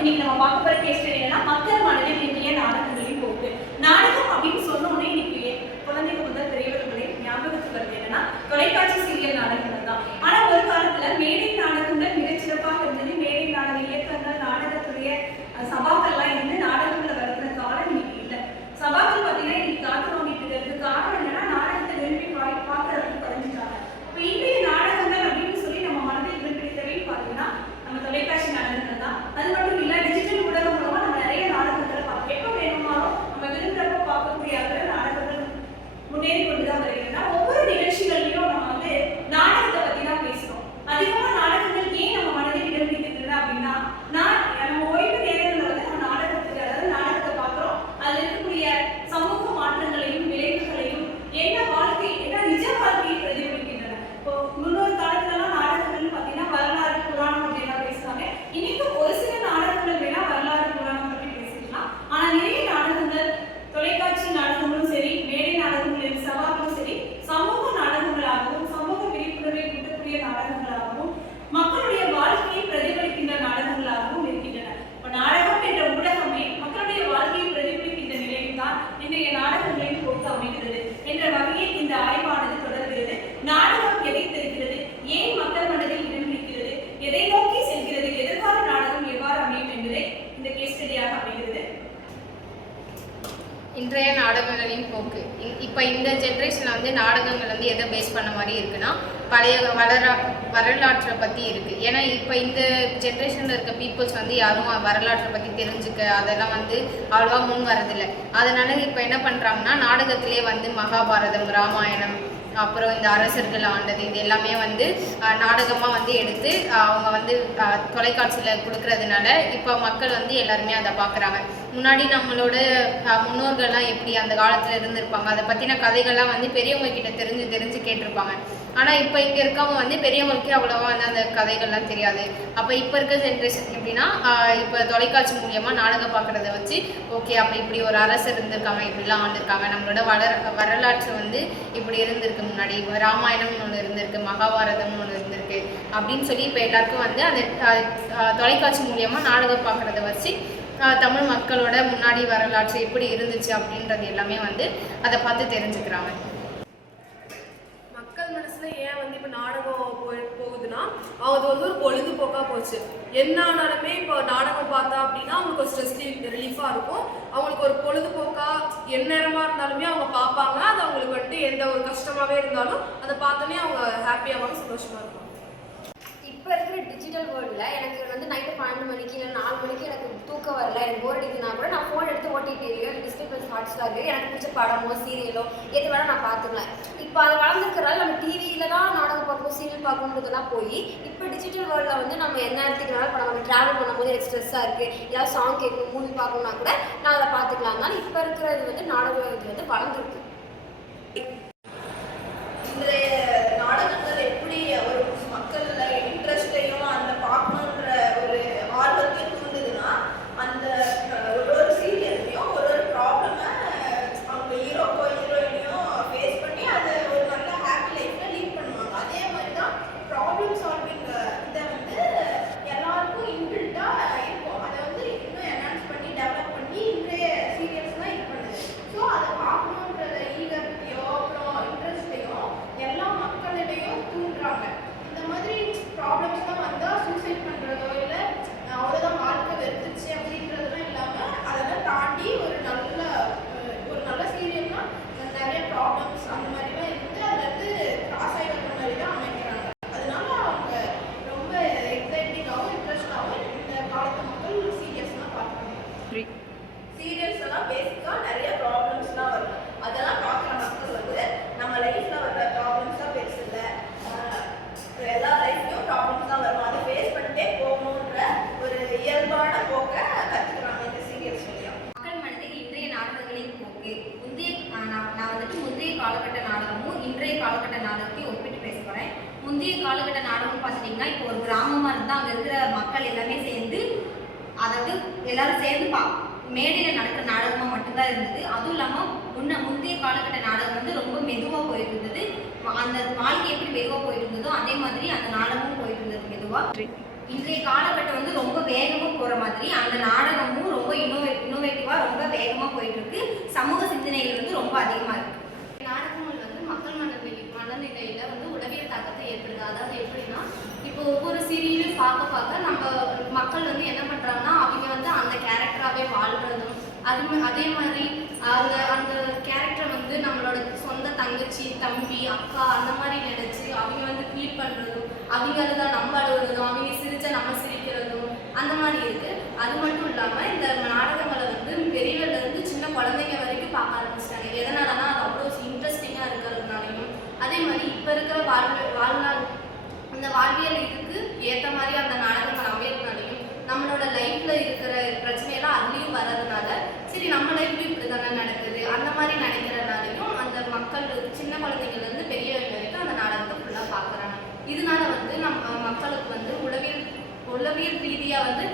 இன்னைக்கு நம்ம பார்க்க போற கேஸ் ஸ்டடி என்னன்னா மக்கள் மனதில் இன்றைய நாடகங்களின் போக்கு. நாடகம் அப்படின்னு சொன்னோன்னே இன்னைக்கு குழந்தைங்க முதல் பெரியவர்களே ஞாபகத்துக்கு வருது என்னன்னா தொலைக்காட்சி சீரியல் நாடகங்கள் தான். ஆனா ஒரு காலத்துல மேடை நாடகங்கள் மிகச்சிறப்பாக இருந்தது. மேடை நாடக இயக்கங்கள், நாடகத்துடைய சபாக்கள்லாம் இருந்து நாடகங்களை வளர்க்கிற காலம் இன்னைக்கு இல்லை. சபாக்கள் பார்த்தீங்கன்னா இன்னைக்கு காத்து வாங்கிட்டு இருக்கிறது காரணம் என்னன்னா நாடகத்தை விரும்பி பார்க்கறதுக்கு குறைஞ்சிட்டாங்க. இப்போ இன்றைய நாடகங்கள் அப்படின்னு சொல்லி நம்ம மனதில் விரும்பித்தவை பார்த்தீங்கன்னா நம்ம தொலைக்காட்சி நாடகங்கள் தான். அது மட்டும் இல்லை, டிஜிட்டல் ஊடகம் மூலமா நம்ம நிறைய நாடகங்களை பார்ப்போம். எப்போ வேணுமாலும் நம்ம விரும்புகிறப்ப பார்க்கக்கூடிய அளவில் நாடகங்கள் முன்னேறி கொண்டுதான் வருகிறதுனா ஒவ்வொரு நிகழ்ச்சிகள்லையும் நம்ம வந்து நாடகத்தை பற்றி தான் பேசுகிறோம். அதிகமாக நாடகங்கள் ஏன் நம்ம மனதில் இடம் பிடிக்கிறது அப்படின்னா நம்ம ஓய்வு நேரங்களில் வந்து நம்ம நாடகத்துக்கு அதாவது நாடகத்தை பார்க்குறோம். அதில் இருக்கக்கூடிய சமூக மாற்றங்களையும் விளைவுகளையும் என்ன வாழ்க்கை என்ன நிஜ வாழ்க்கையை பிரதிபலிக்கின்றன. இப்போ முன்னொரு காலத்துலலாம் நாடகங்கள்னு பார்த்தீங்கன்னா வரலாறு புராணம் அப்படின்லாம் பேசுவாங்க. இன்னைக்கு ஒரு சில நாடகங்கள் வேணா வரலாறு புராணம் பற்றி பேசிக்கலாம். ஆனால் நிறைய நாடகங்கள் தொலைக்காட்சி நாடகங்களும் சரி, மேடை நாடகங்களின் சவால்களும் சரி, சமூக நாடகங்களாகவும் சமூக விழிப்புணர்வை கூட்டக்கூடிய நாடகங்களாகவும் மக்களுடைய வாழ்க்கையை பிரதிபலிக்கின்ற நாடகங்களாகவும் இருக்கின்றன. இப்போ நாடகம் என்ற ஊடகமே மக்களுடைய வாழ்க்கையை பிரதிபலிக்கின்ற நிலையில் தான் இன்றைய நாடகங்களின் போக்கு அமைகிறது என்ற வகையில் இந்த ஆய்வானது தொடர்கிறது. நாடகம் எதை தருகிறது, ஏன் மக்கள் மனதில் இடம் பிடிக்கிறது, எதை நோக்கி செல்கிறது, எதிர்கால நாடகம் எவ்வாறு அமையும் என்பதை இந்த கேஸ் ஸ்டடியாக அமைகிறது. இன்றைய நாடகங்களின் போக்கு. இப்போ இந்த ஜென்ரேஷனில் வந்து நாடகங்கள் வந்து எதை பேஸ் பண்ண மாதிரி இருக்குன்னா பழைய வரலாற்றை பற்றி இருக்குது. ஏன்னா இப்போ இந்த ஜென்ரேஷனில் இருக்க பீப்புள்ஸ் வந்து யாரும் வரலாற்றை பற்றி தெரிஞ்சுக்க அதெல்லாம் வந்து அவ்வளோவா முன் வரதில்லை. அதனால இப்போ என்ன பண்ணுறாங்கன்னா நாடகத்திலே வந்து மகாபாரதம், ராமாயணம், அப்புறம் இந்த அரசர்கள் ஆண்டது இது எல்லாமே வந்து நாடகமாக வந்து எடுத்து அவங்க வந்து தொலைக்காட்சியில் கொடுக்கறதுனால இப்போ மக்கள் வந்து எல்லாருமே அதை பார்க்குறாங்க. முன்னாடி நம்மளோட முன்னோர்கள்லாம் எப்படி அந்த காலத்தில் இருந்திருப்பாங்க அதை பற்றின கதைகள்லாம் வந்து பெரியவங்க கிட்ட தெரிஞ்சு கேட்டிருப்பாங்க. ஆனால் இப்போ இங்கே இருக்கவங்க வந்து பெரியவங்களுக்கே அவ்வளோவா வந்து அந்த கதைகள்லாம் தெரியாது. அப்போ இப்போ இருக்க ஜென்ரேஷன் எப்படின்னா இப்போ தொலைக்காட்சி மூலியமாக நாடகம் பார்க்குறத வச்சு ஓகே அப்போ இப்படி ஒரு அரசர் இருந்திருக்காங்க, இப்படிலாம் ஆண்டிருக்காங்க, நம்மளோட வரலாற்று வந்து இப்படி இருந்திருக்கு, முன்னாடி ராமாயணம்னு ஒன்று இருந்திருக்கு, மகாபாரதம்னு ஒன்று இருந்திருக்கு அப்படின்னு சொல்லி இப்போ எல்லாருக்கும் வந்து அந்த தொலைக்காட்சி மூலியமாக நாடகம் பார்க்குறத வச்சு தமிழ் மக்களோட முன்னாடி வரலாற்று எப்படி இருந்துச்சு அப்படின்றது எல்லாமே வந்து அதை பார்த்து தெரிஞ்சுக்கிறாங்க. மக்கள் மனசுல ஏன் வந்து இப்போ நாடகம் போகுதுன்னா அவங்க வந்து ஒரு பொழுதுபோக்காக போச்சு. என்ன ஆனாலுமே இப்போ நாடகம் பார்த்தா அப்படின்னா அவங்களுக்கு ஒரு ஸ்ட்ரெஸ் ரிலீஃபாக இருக்கும். அவங்களுக்கு ஒரு பொழுதுபோக்காக எந்நேரமாக இருந்தாலுமே அவங்க பார்ப்பாங்க. அது அவங்களுக்கு வந்துட்டு எந்த ஒரு கஷ்டமாகவே இருந்தாலும் அதை பார்த்தோன்னே அவங்க ஹாப்பியாகவும் சந்தோஷமாக இருக்கும். இப்போ இருக்கிற டிஜிட்டல் வேர்ல்டில் எனக்கு வந்து நைட்டு 12 மணிக்கு இல்லை 4 மணிக்கு எனக்கு தூக்கம் வரல, எனக்கு போர் அடிக்குதுன்னா கூட நான் ஃபோன் எடுத்து ஓடிடிவியோ இல்லை டிஸ்ட்ரிபியூஷன் ஹாட்ஸ்டார்லையோ எனக்கு பிடிச்ச படமோ சீரியலோ எது வேணால் நான் பார்த்துக்கலாம். இப்போ அதை வளர்ந்துருக்கிறதால நம்ம டிவியில் தான் நாடகம் பார்க்கணும், சீரியல் பார்க்கணுன்றதெல்லாம் போய் இப்போ டிஜிட்டல் வேர்ல்டில் வந்து நம்ம என்ன இடத்துக்குனாலும் இப்போ நம்ம ட்ராவல் பண்ணும்போது எனக்கு ஸ்ட்ரெஸ்ஸாக இருக்குது, ஏதாவது சாங் கேட்கணும், மூவி பார்க்கணுன்னா கூட நான் அதை பார்த்துக்கலாம். அதனால இப்போ இருக்கிறது வந்து நாடகம் இது வந்து வளர்ந்துருக்கு. சீரியல்ஸ் எல்லாம் பேசிக்கா நிறைய ப்ராப்ளம்ஸ்லாம் வரும். அதெல்லாம் பார்க்குற மக்கள் வந்து நம்ம லைஃப்ல வர ப்ராப்ளம்ஸ் தான் பெருசு இல்லை, எல்லா லைஃப்லையும் ப்ராப்ளம்ஸ் தான் வரும், அதை ஃபேஸ் பண்ணிட்டே போகணுன்ற ஒரு இயல்பான போக்கை கற்றுக்குறாங்க இந்த சீரியல்ஸ் மூலியம். மக்கள் மனதில் இன்றைய நாடகங்களின் போக்கு. நான் வந்துட்டு முந்தைய காலகட்ட நாடகமும் இன்றைய காலகட்ட நாடகத்தையும் ஒப்பிட்டு பேச போகிறேன். முந்தைய காலகட்ட நாடகம் பார்த்துட்டிங்கன்னா இப்போ ஒரு கிராமமாக இருந்தால் அங்கே இருக்கிற மக்கள் எல்லாமே சேர்ந்து அதாவது எல்லாரும் சேர்ந்து மேடையில் நடக்கிற நாடகமாக மட்டும்தான் இருந்தது. அதுவும் இல்லாமல் முந்தைய காலகட்ட நாடகம் வந்து ரொம்ப மெதுவாக போயிட்டு இருந்தது. அந்த வாழ்க்கை எப்படி மெதுவாக போயிட்டு இருந்ததோ அதே மாதிரி அந்த நாடகமும் போயிட்டு இருந்தது மெதுவாக. இன்றைய காலகட்டம் வந்து ரொம்ப வேகமாக போகிற மாதிரி மாதிரி அந்த நாடகமும் ரொம்ப இன்னோவேட்டிவாக ரொம்ப வேகமாக போயிட்டு இருக்கு. சமூக சிந்தனைகள் வந்து ரொம்ப அதிகமாக இருக்கு. நாடகங்கள் வந்து மக்கள் மனநிலையில வந்து உளவியல் தாக்கத்தை ஏற்படுது. அதாவது எப்படின்னா, இப்போ ஒவ்வொரு சீரியலையும் பார்க்க பார்க்க நம்ம மக்கள் வந்து என்ன பண்றாங்கன்னா, அவங்க வந்து அந்த கேரக்டராகவே வாழ்றதும், அதே மாதிரி அந்த கேரக்டரை வந்து நம்மளோட சொந்த தங்கச்சி, தம்பி, அக்கா அந்த மாதிரி நினைச்சு அவங்க வந்து ஃபீல் பண்றதும், அவங்கள தான் நம்ம அழுகுறதும், அவங்க சிரிச்சா நம்ம சிரிக்கிறதும் அந்த மாதிரி இருக்கு. அது மட்டும் இல்லாம இந்த நாடகங்களை வந்து பெரியவர்ல இருந்து சின்ன குழந்தைங்க வரைக்கும் பார்க்க ஆரம்பிச்சிட்டாங்க. எதனாலனா அது அவ்வளோ இன்ட்ரெஸ்டிங்கா இருக்கிறதுனாலையும், அதே மாதிரி இப்போ இருக்கிற வாழ்நாள் அந்த வாழ்வியல் இதுக்கு ஏற்ற மாதிரி அந்த நாடகங்கள் அமையறதுனாலையும், நம்மளோட லைஃப்ல இருக்கிற பிரச்சனையெல்லாம் அதுலேயும் வர்றதுனால சரி நம்ம லைஃப்லையும் இப்படி தானே நடக்குது அந்த மாதிரி நினைக்கிறதுனாலையும் அந்த மக்கள் சின்ன குழந்தைங்கள்லேருந்து பெரியவங்க வரைக்கும் அந்த நாடகத்தை ஃபுல்லாக பார்க்குறாங்க. இதனால வந்து நம்ம மக்களுக்கு வந்து உளவியல் ரீதியாக வந்து